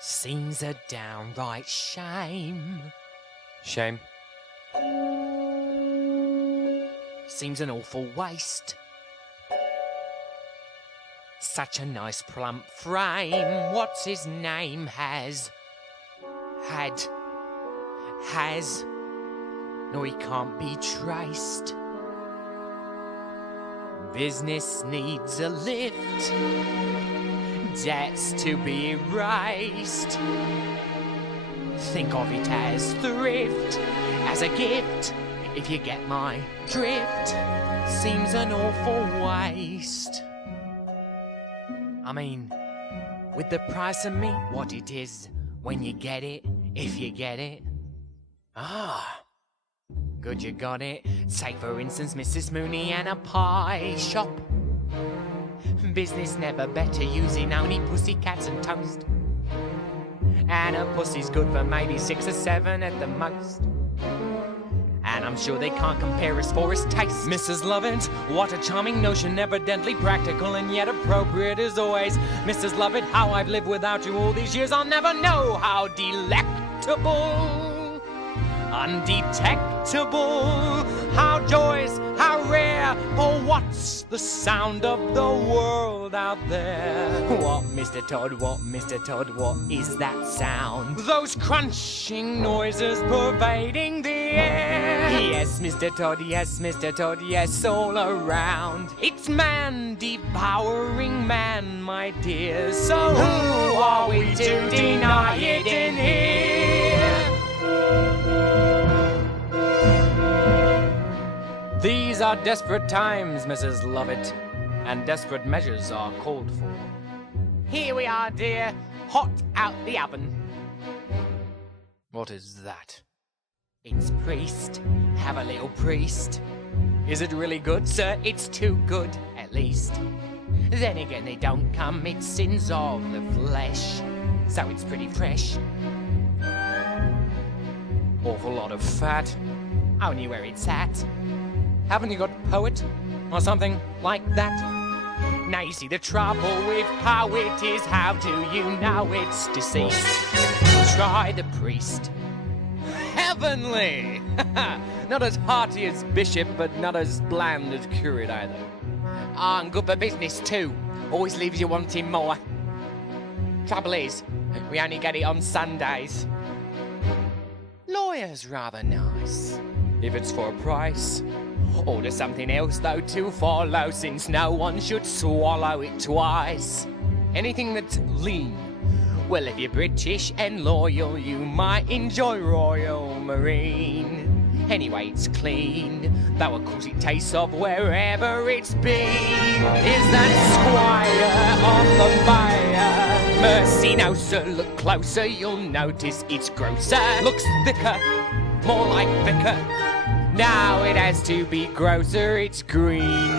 Seems a downright shame. Shame. Seems an awful waste. Such a nice plump frame. What's his name? Has. No, he can't be traced. Business needs a lift. Debts to be erased. Think of it as thrift, as a gift, if you get my drift. Seems an awful waste. I mean, with the price of meat, what it is when you get it, if you get it. Ah, good you got it. Take for instance Mrs. Mooney and a pie shop. Business never better using only pussycats and toast. And a pussy's good for maybe 6 or 7 at the most. And I'm sure they can't compare as for his taste. Mrs. Lovett, what a charming notion, evidently practical and yet appropriate as always. Mrs. Lovett, how I've lived without you all these years, I'll never know how delectable, undetectable, how joyous, how rare, for what's the sound of the world out there? What, Mr. Todd, what, Mr. Todd, what is that sound? Those crunching noises pervading the air. Yes, Mr. Todd, yes, Mr. Todd, yes, all around. It's man devouring man, my dear. So who are we to deny it in here? These are desperate times, Mrs. Lovett, and desperate measures are called for. Here we are, dear, hot out the oven. What is that? It's priest. Have a little priest. Is it really good? Sir, it's too good, at least. Then again, they don't come, it's sins of the flesh. So it's pretty fresh. Awful lot of fat. Only where it's at. Haven't you got poet or something like that? Now you see the trouble with poet is how do you know it's deceased? Try the priest. Heavenly! Not as hearty as bishop, but not as bland as curate either. And good for business too. Always leaves you wanting more. Trouble is, we only get it on Sundays. Lawyer's rather nice. If it's for a price. Order something else though to follow, since no one should swallow it twice. Anything that's lean. Well, if you're British and loyal, you might enjoy Royal Marine. Anyway, it's clean, though of course it tastes of wherever it's been. Is that Squire on the fire? Mercy, no sir, look closer, you'll notice it's grosser. Looks thicker, more like vicar. Now it has to be grosser, it's green.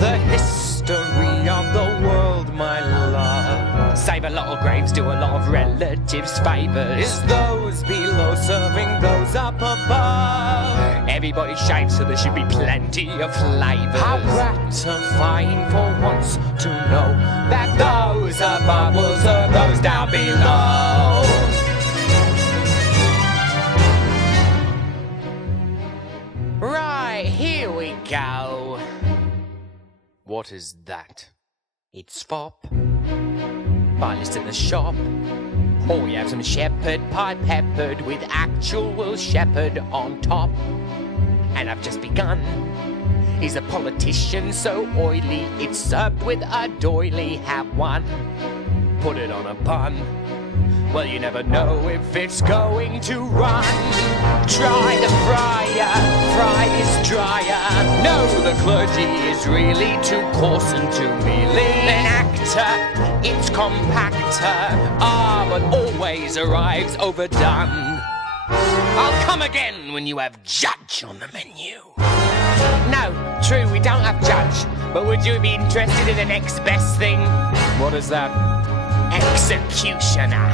The history of the world, my love. Save a lot of graves, do a lot of relatives favours. Is those below serving those up above? Everybody shaves, so there should be plenty of flavours. How gratifying for once to know that those above will serve those down below. Right, here we go. What is that? It's fop. Buy list in the shop. Or you have some shepherd pie peppered with actual shepherd on top. And I've just begun. He's a politician so oily, it's served with a doily. Have one. Put it on a bun. Well, you never know if it's going to run. Try the fryer, fried is drier. No, the clergy is really too coarse and too mealy. An actor, it's compactor. Ah, but always arrives overdone. I'll come again when you have judge on the menu. No, true, we don't have judge. But would you be interested in the next best thing? What is that? Executioner.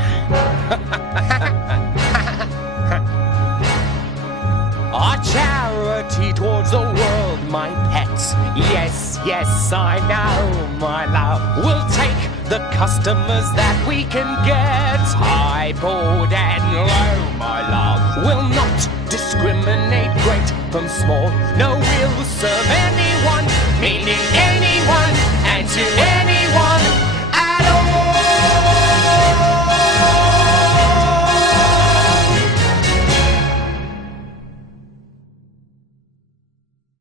Our charity towards the world, my pets. Yes, yes, I know, my love. We'll take the customers that we can get. High, broad and low, my love. We'll not discriminate great from small. No, we'll serve anyone, meaning